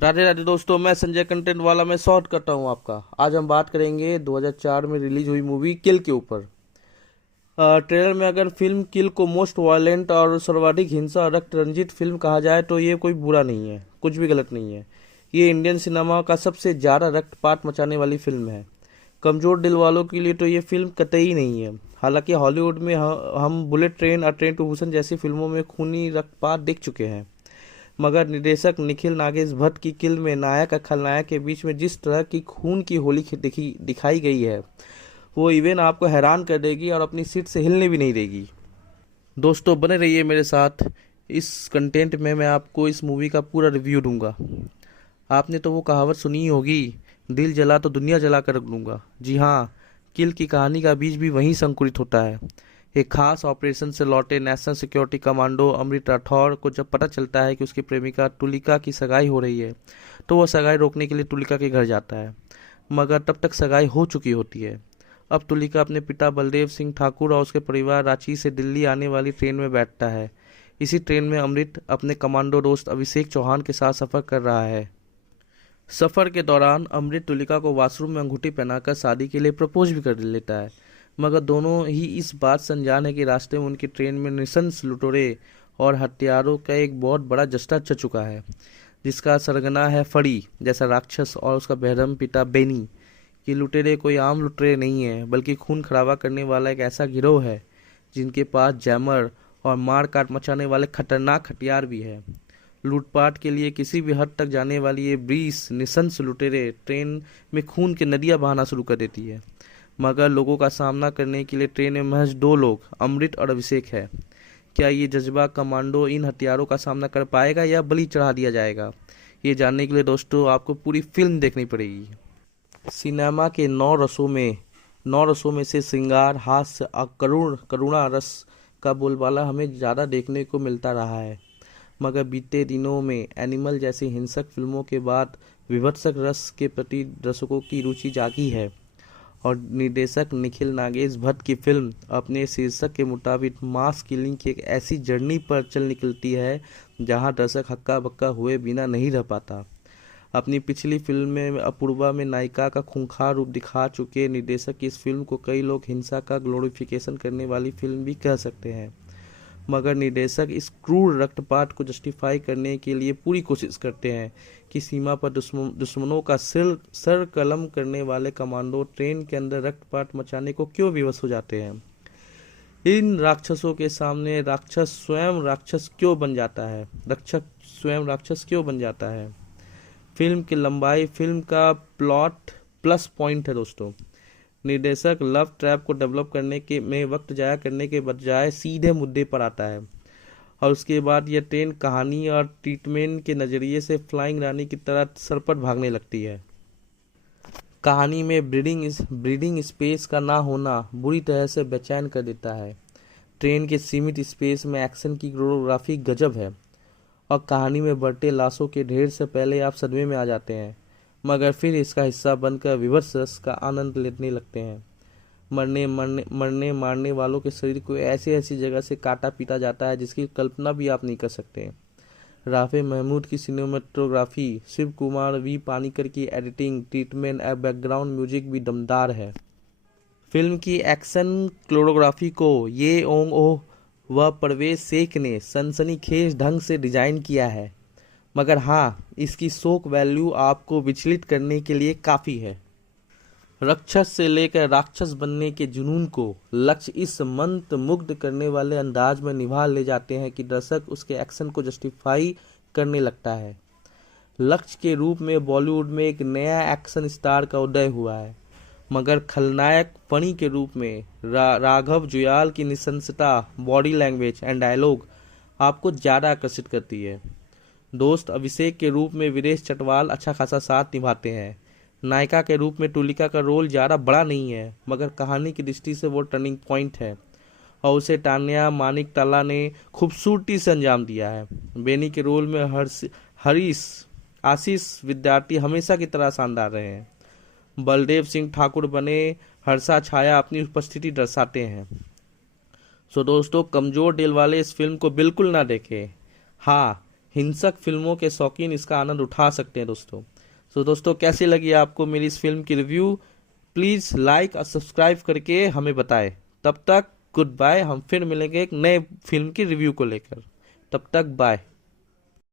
राधे राधे दोस्तों, मैं संजय कंटेंट वाला मैं शॉर्ट करता हूँ आपका। आज हम बात करेंगे 2004 में रिलीज हुई मूवी किल के ऊपर। ट्रेलर में अगर फिल्म किल को मोस्ट वायलेंट और सर्वाधिक हिंसा रक्त रंजित फिल्म कहा जाए तो ये कोई बुरा नहीं है, कुछ भी गलत नहीं है। ये इंडियन सिनेमा का सबसे ज़्यादा रक्तपात मचाने वाली फिल्म है। कमज़ोर दिल वालों के लिए तो ये फिल्म कतई नहीं है। हालांकि हॉलीवुड में हम बुलेट ट्रेन और ट्रेन टू बुसान जैसी फिल्मों में खूनी रक्तपात देख चुके हैं, मगर निर्देशक निखिल नागेश भट्ट की किल में नायक और खलनायक के बीच में जिस तरह की खून की होली दिखाई गई है, वो इवेंट आपको हैरान कर देगी और अपनी सीट से हिलने भी नहीं देगी। दोस्तों, बने रहिए मेरे साथ। इस कंटेंट में मैं आपको इस मूवी का पूरा रिव्यू दूंगा। आपने तो वो कहावत सुनी ही होगी, दिल जला तो दुनिया जला कर रख दूंगा। जी हाँ, किल की कहानी का बीज भी वहीं से अंकुरित होता है। एक खास ऑपरेशन से लौटे नेशनल सिक्योरिटी कमांडो अमृत राठौर को जब पता चलता है कि उसकी प्रेमिका तुलिका की सगाई हो रही है, तो वह सगाई रोकने के लिए तुलिका के घर जाता है। मगर तब तक सगाई हो चुकी होती है। अब तुलिका अपने पिता बलदेव सिंह ठाकुर और उसके परिवार रांची से दिल्ली आने वाली ट्रेन में बैठता है। इसी ट्रेन में अमृत अपने कमांडो दोस्त अभिषेक चौहान के साथ सफ़र कर रहा है। सफ़र के दौरान अमृत तुलिका को वॉशरूम में अंगूठी पहनाकर शादी के लिए प्रपोज भी कर लेता है। मगर दोनों ही इस बात से अनजान है कि रास्ते में उनकी ट्रेन में नृशंस लुटेरे और हत्यारों का एक बहुत बड़ा जस्ता चल चुका है, जिसका सरगना है फड़ी जैसा राक्षस और उसका बेरहम पिता बेनी। ये लुटेरे कोई आम लुटेरे नहीं है, बल्कि खून खराबा करने वाला एक ऐसा गिरोह है जिनके पास जैमर और मार काट मचाने वाले खतरनाक हथियार भी है। लूटपाट के लिए किसी भी हद तक जाने वाली ये 20 निशंस लुटेरे ट्रेन में खून की नदियां बहाना शुरू कर देती है। मगर लोगों का सामना करने के लिए ट्रेन में महज दो लोग, अमृत और अभिषेक है। क्या ये जज्बा कमांडो इन हथियारों का सामना कर पाएगा या बलि चढ़ा दिया जाएगा? ये जानने के लिए दोस्तों आपको पूरी फिल्म देखनी पड़ेगी। सिनेमा के नौ रसों में से श्रृंगार, हास्य और करुणा रस का बोलबाला हमें ज़्यादा देखने को मिलता रहा है। मगर बीते दिनों में एनिमल जैसी हिंसक फिल्मों के बाद विभत्सक रस के प्रति दर्शकों की रुचि जागी है, और निर्देशक निखिल नागेश भट्ट की फिल्म अपने शीर्षक के मुताबिक मास किलिंग की एक ऐसी जर्नी पर चल निकलती है जहां दर्शक हक्का बक्का हुए बिना नहीं रह पाता। अपनी पिछली फिल्म में अपूर्वा में नायिका का खूंखार रूप दिखा चुके निर्देशक की इस फिल्म को कई लोग हिंसा का ग्लोरिफिकेशन करने वाली फिल्म भी कह सकते हैं। मगर निर्देशक इस क्रूर रक्तपात को जस्टिफाई करने के लिए पूरी कोशिश करते हैं कि सीमा पर दुश्मनों का सर कलम करने वाले कमांडो ट्रेन के अंदर रक्तपात मचाने को क्यों विवश हो जाते हैं। इन राक्षसों के सामने राक्षस स्वयं राक्षस क्यों बन जाता है, रक्षक स्वयं राक्षस क्यों बन जाता है। फिल्म की लंबाई फिल्म का प्लॉट प्लस पॉइंट है दोस्तों। निर्देशक लव ट्रैप को डेवलप करने के में वक्त जाया करने के बजाय सीधे मुद्दे पर आता है, और उसके बाद यह ट्रेन कहानी और ट्रीटमेंट के नज़रिए से फ्लाइंग रानी की तरह सरपट भागने लगती है। कहानी में ब्रीडिंग स्पेस का ना होना बुरी तरह से बेचैन कर देता है। ट्रेन के सीमित स्पेस में एक्शन की कोरियोग्राफी गजब है, और कहानी में बढ़ते लाशों के ढेर से पहले आप सदमे में आ जाते हैं, मगर फिर इसका हिस्सा बनकर विवश रस का आनंद लेने लगते हैं। मरने मारने वालों के शरीर को ऐसी ऐसी जगह से काटा पीटा जाता है जिसकी कल्पना भी आप नहीं कर सकते। राफे महमूद की सिनेमेटोग्राफी, शिव कुमार वी पानीकर की एडिटिंग, ट्रीटमेंट और बैकग्राउंड म्यूजिक भी दमदार है। फिल्म की एक्शन कोरियोग्राफी को ये ओंग ओह व परवेज शेख ने सनसनीखेज ढंग से डिजाइन किया है, मगर हाँ, इसकी शोक वैल्यू आपको विचलित करने के लिए काफ़ी है। राक्षस से लेकर राक्षस बनने के जुनून को लक्ष्य इस मंत्र मुग्ध करने वाले अंदाज में निभा ले जाते हैं कि दर्शक उसके एक्शन को जस्टिफाई करने लगता है। लक्ष्य के रूप में बॉलीवुड में एक नया एक्शन स्टार का उदय हुआ है, मगर खलनायक फणी के रूप में राघव जुयाल की निशंसता, बॉडी लैंग्वेज एंड डायलॉग आपको ज़्यादा आकर्षित करती है। दोस्त अभिषेक के रूप में वीरेश चटवाल अच्छा खासा साथ निभाते हैं। नायिका के रूप में तुलिका का रोल ज़्यादा बड़ा नहीं है, मगर कहानी की दृष्टि से वो टर्निंग पॉइंट है, और उसे तान्या मानिक ताला ने खूबसूरती से अंजाम दिया है। बेनी के रोल में हरीश आशीष विद्यार्थी हमेशा की तरह शानदार रहे हैं। बलदेव सिंह ठाकुर बने हर्षा छाया अपनी उपस्थिति दर्शाते हैं। सो दोस्तों, कमज़ोर दिल वाले इस फिल्म को बिल्कुल ना देखें। हाँ, हिंसक फिल्मों के शौकीन इसका आनंद उठा सकते हैं दोस्तों। तो दोस्तों कैसी लगी आपको मेरी इस फिल्म की रिव्यू, प्लीज़ लाइक और सब्सक्राइब करके हमें बताएं। तब तक गुड बाय, हम फिर मिलेंगे एक नए फिल्म की रिव्यू को लेकर। तब तक बाय।